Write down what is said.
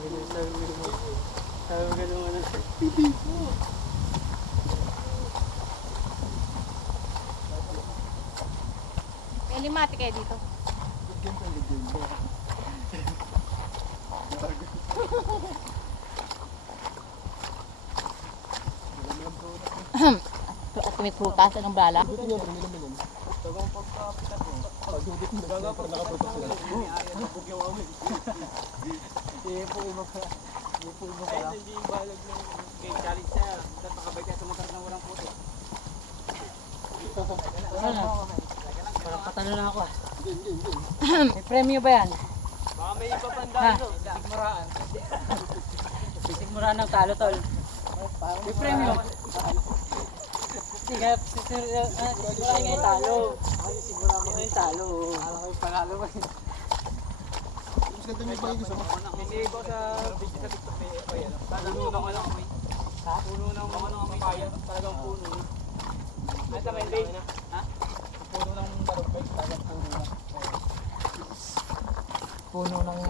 Sabi ko naman na. May limati kayo dito. At may prutas, anong bala? Hindi yung balag ng game challenge siya. Dapat makabay ka sa motor na walang puto. Parang katalo na ako. May premyo ba yan? Baka may iba pandaan no. Sigmuraan. Sisigmura ng talo, tol. May premyo. Sige, sigmura nga yung talo. Sigmura mo yung talo. Alam ko yung panalo mo. Hindi ko sa video sa TikTok may ano. Talagang puno ng amoy. Puno ng papaya. Talagang puno. Ay, sa Monday. Ha? Puno ng balokbay. Talagang puno na. Puno ng